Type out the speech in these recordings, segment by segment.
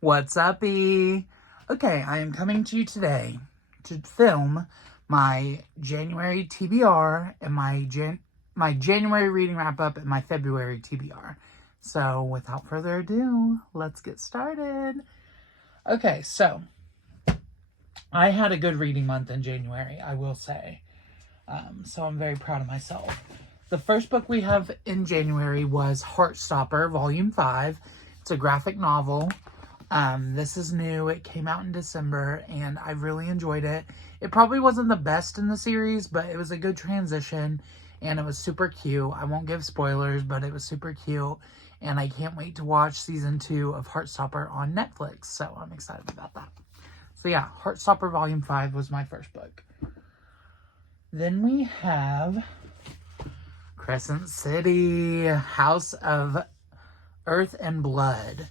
What's up-y? Okay, I am coming to you today to film my January TBR and my January reading wrap-up and my February TBR. So, without further ado, let's get started. Okay, so, I had a good reading month in January, I will say. So, I'm very proud of myself. The first book we have in January was Heartstopper, Volume 5. It's a graphic novel. This is new. It came out in December, and I really enjoyed it. It probably wasn't the best in the series, but it was a good transition, and it was super cute. I won't give spoilers, but it was super cute, and I can't wait to watch Season 2 of Heartstopper on Netflix, so I'm excited about that. So yeah, Heartstopper Volume 5 was my first book. Then we have Crescent City, House of Earth and Blood.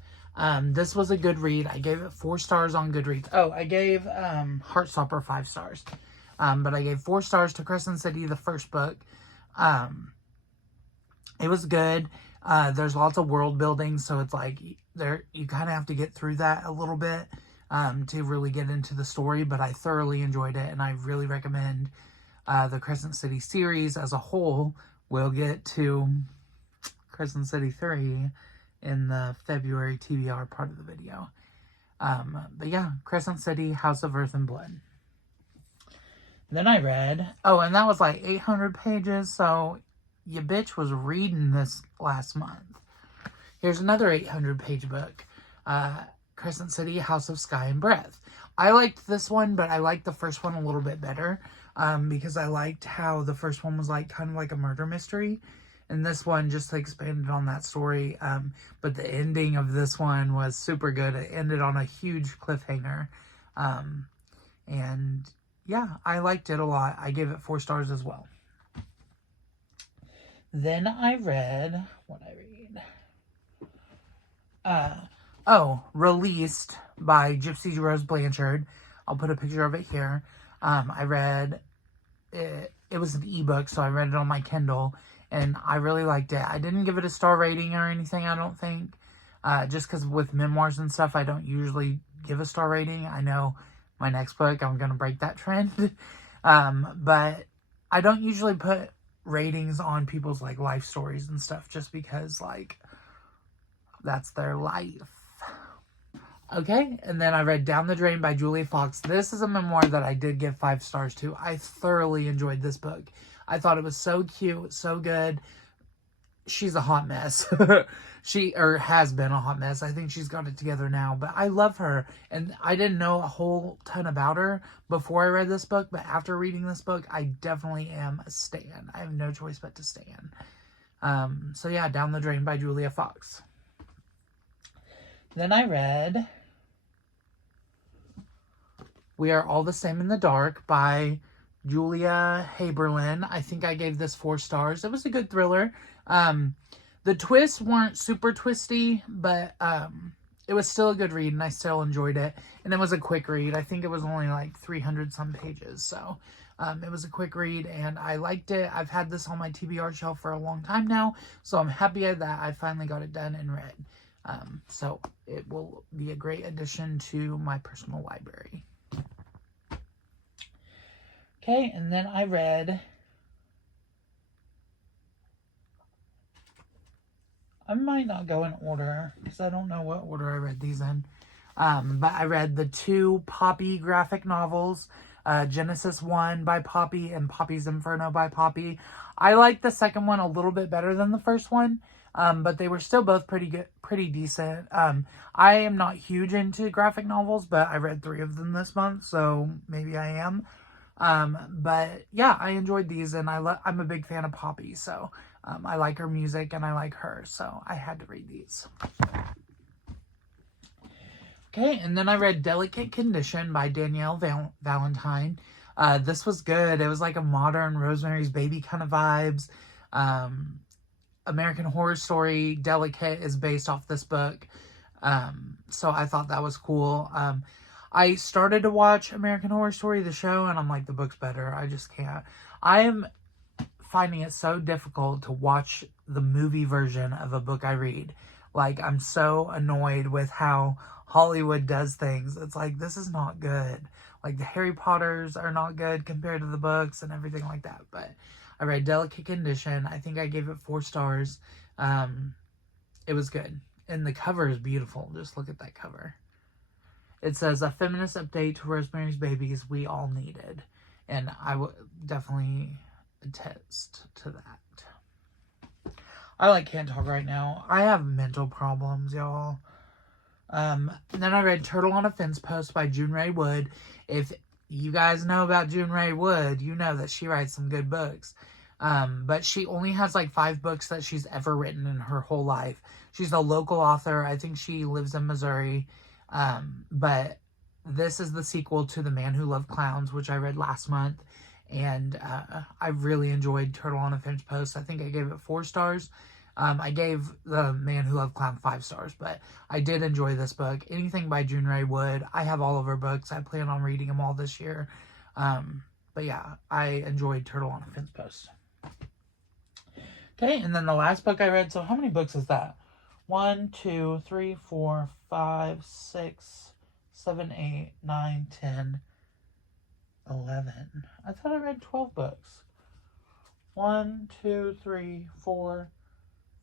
This was a good read. I gave it 4 stars on Goodreads. Oh, I gave Heartstopper 5 stars. But I gave 4 stars to Crescent City, the first book. It was good. There's lots of world building, so it's like you kind of have to get through that a little bit to really get into the story. But I thoroughly enjoyed it, and I really recommend the Crescent City series as a whole. We'll get to Crescent City 3 in the February TBR part of the video. But yeah, Crescent City, House of Earth and Blood. Then I read, and that was like 800 pages, so your bitch was reading this last month. Here's another 800-page book, Crescent City, House of Sky and Breath. I liked this one, but I liked the first one a little bit better, because I liked how the first one was like kind of like a murder mystery. And this one just expanded on that story. But the ending of this one was super good. It ended on a huge cliffhanger. And yeah, I liked it a lot. I gave it 4 stars as well. Then I read, Released by Gypsy Rose Blanchard. I'll put a picture of it here. I read it. It was an ebook, so I read it on my Kindle. And I really liked it. I didn't give it a star rating or anything, I don't think. Just because with memoirs and stuff, I don't usually give a star rating. I know my next book, I'm going to break that trend. But I don't usually put ratings on people's, like, life stories and stuff. Just because, like, that's their life. Okay, and then I read Down the Drain by Julia Fox. This is a memoir that I did give 5 stars to. I thoroughly enjoyed this book. I thought it was so cute, so good. She's a hot mess. She has been a hot mess. I think she's got it together now, but I love her. And I didn't know a whole ton about her before I read this book, but after reading this book, I definitely am a stan. I have no choice but to stan. So yeah, Down the Drain by Julia Fox. Then I read We Are All the Same in the Dark by Julia Haberlin. I think I gave this 4 stars. It was a good thriller. The twists weren't super twisty, but it was still a good read, and I still enjoyed it. And it was a quick read. I think it was only like 300-some pages, so it was a quick read, and I liked it. I've had this on my TBR shelf for a long time now, so I'm happy that I finally got it done and read. So it will be a great addition to my personal library. Okay, and then I read, I might not go in order, because I don't know what order I read these in, but I read the 2 Poppy graphic novels, Genesis 1 by Poppy and Poppy's Inferno by Poppy. I liked the second one a little bit better than the first one, but they were still both pretty good, pretty decent. I am not huge into graphic novels, but I read 3 of them this month, so maybe I am. But yeah, I enjoyed these, and I'm a big fan of Poppy, so I like her music and I like her, so I had to read these. Okay, and then I read Delicate Condition by Danielle Valentine. This was good. It was like a modern Rosemary's Baby kind of vibes. American Horror Story Delicate is based off this book, so I thought that was cool. I started to watch American Horror Story, the show, and I'm like, the book's better. I just can't. I am finding it so difficult to watch the movie version of a book I read. Like, I'm so annoyed with how Hollywood does things. It's like, this is not good. Like, the Harry Potters are not good compared to the books and everything like that. But I read Delicate Condition. I think I gave it 4 stars. It was good. And the cover is beautiful. Just look at that cover. It says, a feminist update to Rosemary's Babies we all needed. And I would definitely attest to that. I can't talk right now. I have mental problems, y'all. Then I read Turtle on a Fence Post by June Ray Wood. If you guys know about June Ray Wood, you know that she writes some good books. But she only has 5 books that she's ever written in her whole life. She's a local author. I think she lives in Missouri. But this is the sequel to The Man Who Loved Clowns, which I read last month. And I really enjoyed Turtle on a Fence Post. I think I gave it 4 stars. I gave The Man Who Loved Clowns 5 stars, but I did enjoy this book. Anything by June Ray Wood. I have all of her books. I plan on reading them all this year. But yeah, I enjoyed Turtle on a Fence Post. Okay, and then the last book I read. So how many books is that? 1, 2, 3, 4, 5, 6, 7, 8, 9, 10, 11. I thought I read 12 books. 1, 2, 3, 4,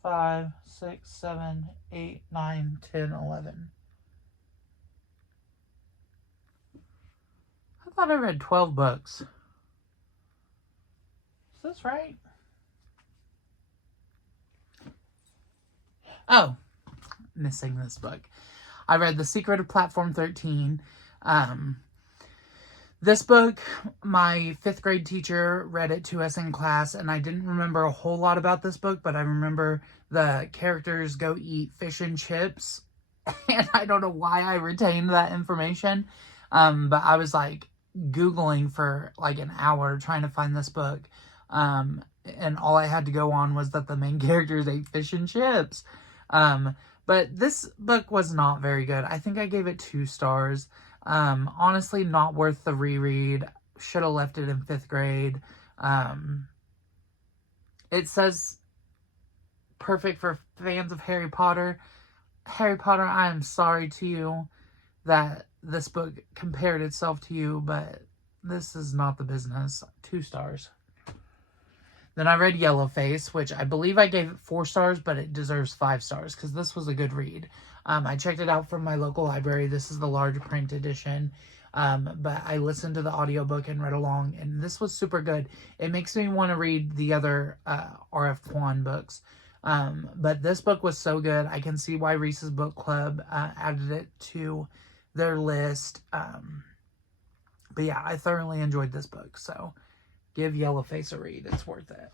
5, 6, 7, 8, 9, 10, 11. I thought I read 12 books. Is this right? Oh, missing this book. I read The Secret of Platform 13. This book, my 5th grade teacher read it to us in class, and I didn't remember a whole lot about this book, but I remember the characters go eat fish and chips, and I don't know why I retained that information, but I was Googling for an hour trying to find this book, and all I had to go on was that the main characters ate fish and chips. But this book was not very good. I think I gave it 2 stars. Honestly, not worth the reread. Should have left it in 5th grade. It says perfect for fans of Harry Potter. Harry Potter, I am sorry to you that this book compared itself to you, but this is not the business. 2 stars. Then I read Yellowface, which I believe I gave it 4 stars, but it deserves 5 stars because this was a good read. I checked it out from my local library. This is the large print edition, but I listened to the audiobook and read along, and this was super good. It makes me want to read the other R.F. Kuang books, but this book was so good. I can see why Reese's Book Club added it to their list. But yeah, I thoroughly enjoyed this book, so give Yellowface a read. It's worth it.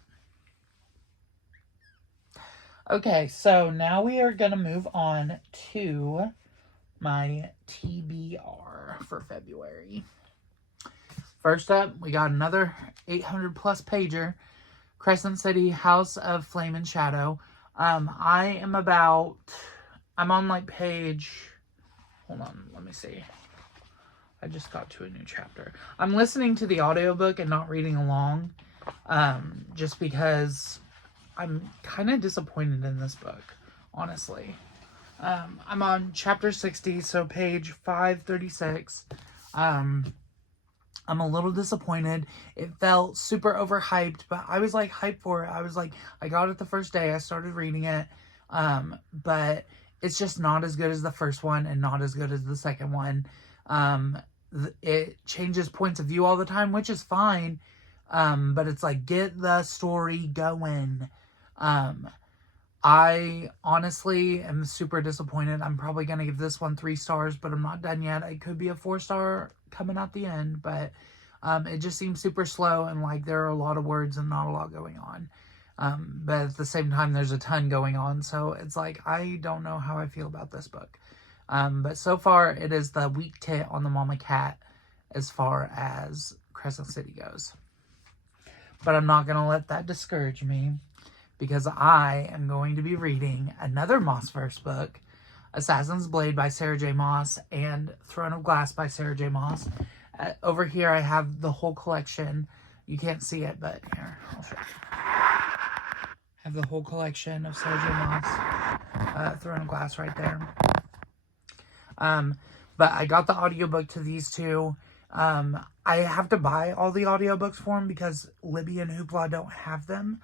Okay, so now we are going to move on to my TBR for February. First up, we got another 800 plus pager, Crescent City House of Flame and Shadow. I'm on page, hold on, let me see. I just got to a new chapter. I'm listening to the audiobook and not reading along, just because I'm kind of disappointed in this book, honestly. I'm on chapter 60, so page 536. I'm a little disappointed. It felt super overhyped, but I was hyped for it. I was I got it the first day. I started reading it, but it's just not as good as the first one and not as good as the second one. It changes points of view all the time, which is fine. But it's get the story going. I honestly am super disappointed. I'm probably going to give this one 3 stars, but I'm not done yet. It could be a 4-star coming at the end, but, it just seems super slow and there are a lot of words and not a lot going on. But at the same time, there's a ton going on. So it's I don't know how I feel about this book. But so far, it is the weak tit on the Mama Cat as far as Crescent City goes. But I'm not going to let that discourage me, because I am going to be reading another Mossverse book, Assassin's Blade by Sarah J. Maas and Throne of Glass by Sarah J. Maas. Over here, I have the whole collection. You can't see it, but here, I'll show you. I have the whole collection of Sarah J. Maas. Throne of Glass right there. But I got the audiobook to these two. I have to buy all the audiobooks for them because Libby and Hoopla don't have them.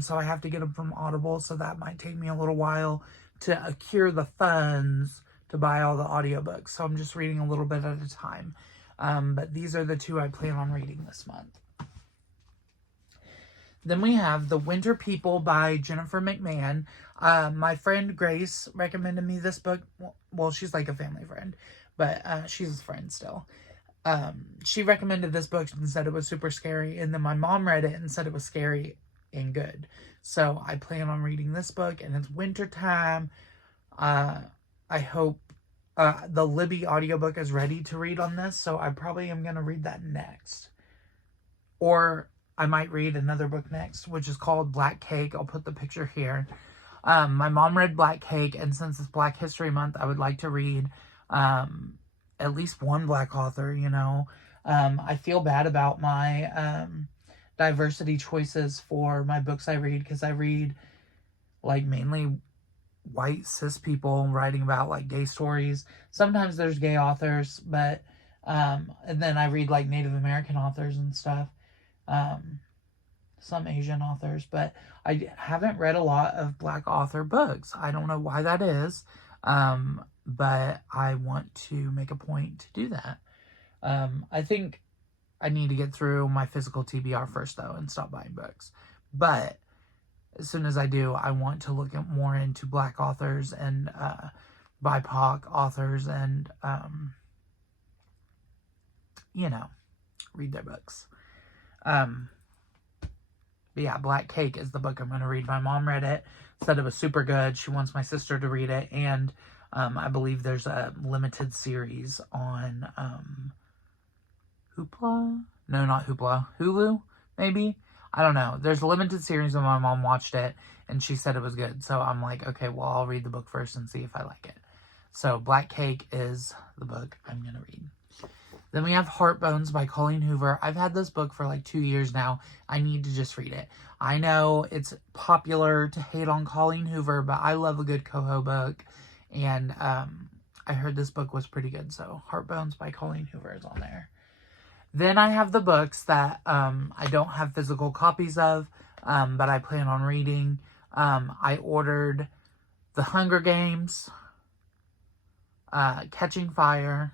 So I have to get them from Audible, so that might take me a little while to accrue the funds to buy all the audiobooks. So I'm just reading a little bit at a time. But these are the two I plan on reading this month. Then we have The Winter People by Jennifer McMahon. My friend Grace recommended me this book. Well, she's like a family friend, but she's a friend still. She recommended this book and said it was super scary. And then my mom read it and said it was scary and good. So I plan on reading this book, and it's winter time. I hope the Libby audiobook is ready to read on this, so I probably am going to read that next. Or I might read another book next, which is called Black Cake. I'll put the picture here. My mom read Black Cake, and since it's Black History Month, I would like to read at least one Black author, you know. I feel bad about my diversity choices for my books I read, because I read like mainly white cis people writing about like gay stories. Sometimes there's gay authors, but and then I read like Native American authors and stuff. Some Asian authors, but I haven't read a lot of Black author books. I don't know why that is, but I want to make a point to do that. I think I need to get through my physical TBR first, though, and stop buying books. But as soon as I do, I want to look at more into Black authors and BIPOC authors and, you know, read their books. But yeah, Black Cake is the book I'm going to read. My mom read it, said it was super good. She wants my sister to read it, and I believe there's a limited series on Hoopla? No, not Hoopla. Hulu, maybe? I don't know. There's a limited series and my mom watched it, and she said it was good. So I'm like, okay, well, I'll read the book first and see if I like it. So Black Cake is the book I'm going to read. Then we have Heartbones by Colleen Hoover. I've had this book for like 2 years now. I need to just read it. I know it's popular to hate on Colleen Hoover, but I love a good Coho book. And I heard this book was pretty good. So Heartbones by Colleen Hoover is on there. Then I have the books that I don't have physical copies of, but I plan on reading. I ordered The Hunger Games, Catching Fire,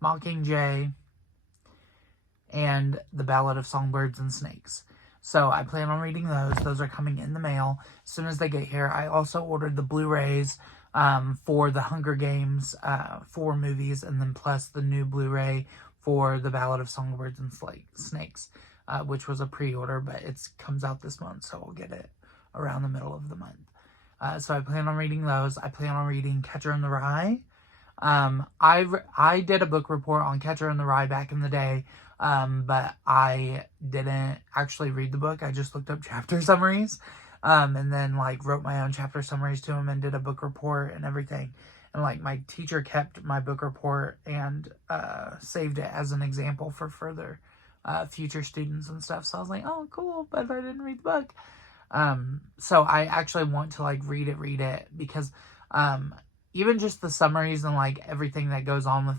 Mockingjay, and The Ballad of Songbirds and Snakes. So I plan on reading those. Those are coming in the mail as soon as they get here. I also ordered the Blu-rays for The Hunger Games 4 movies, and then plus the new Blu-ray for The Ballad of Songbirds and Snakes, which was a pre-order, but it comes out this month, so I'll get it around the middle of the month. So I plan on reading those. I plan on reading Catcher in the Rye. I did a book report on Catcher in the Rye back in the day, but I didn't actually read the book. I just looked up chapter summaries, and then like wrote my own chapter summaries to them and did a book report and everything. And like my teacher kept my book report and saved it as an example for further future students and stuff. So I was like, oh, cool, but I didn't read the book. So I actually want to like read it because even just the summaries and like everything that goes on with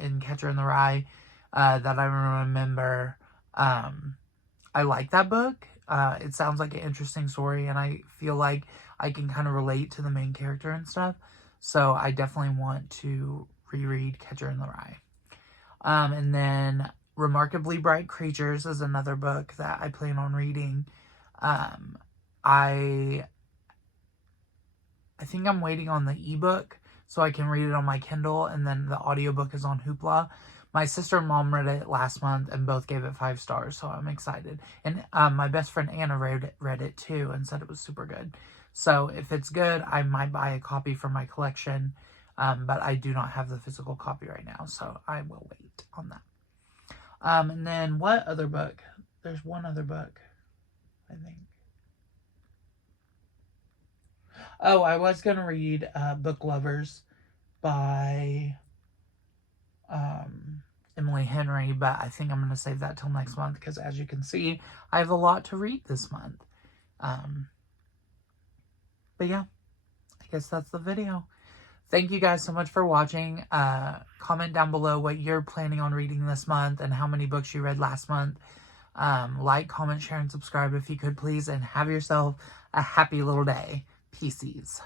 in Catcher in the Rye that I remember, I like that book. It sounds like an interesting story, and I feel like I can kind of relate to the main character and stuff. So I definitely want to reread Catcher in the Rye. And then Remarkably Bright Creatures is another book that I plan on reading. I think I'm waiting on the ebook so I can read it on my Kindle, and then the audiobook is on Hoopla. My sister and mom read it last month and both gave it 5 stars, so I'm excited. And my best friend Anna read it too and said it was super good. So if it's good, I might buy a copy for my collection, but I do not have the physical copy right now, so I will wait on that. And then what other book? There's one other book, I think. Oh, I was going to read Book Lovers by Emily Henry, but I think I'm going to save that till next month because, as you can see, I have a lot to read this month. But yeah, I guess that's the video. Thank you guys so much for watching. Comment down below what you're planning on reading this month and how many books you read last month. Like, comment, share, and subscribe if you could, please. And have yourself a happy little day. Peace.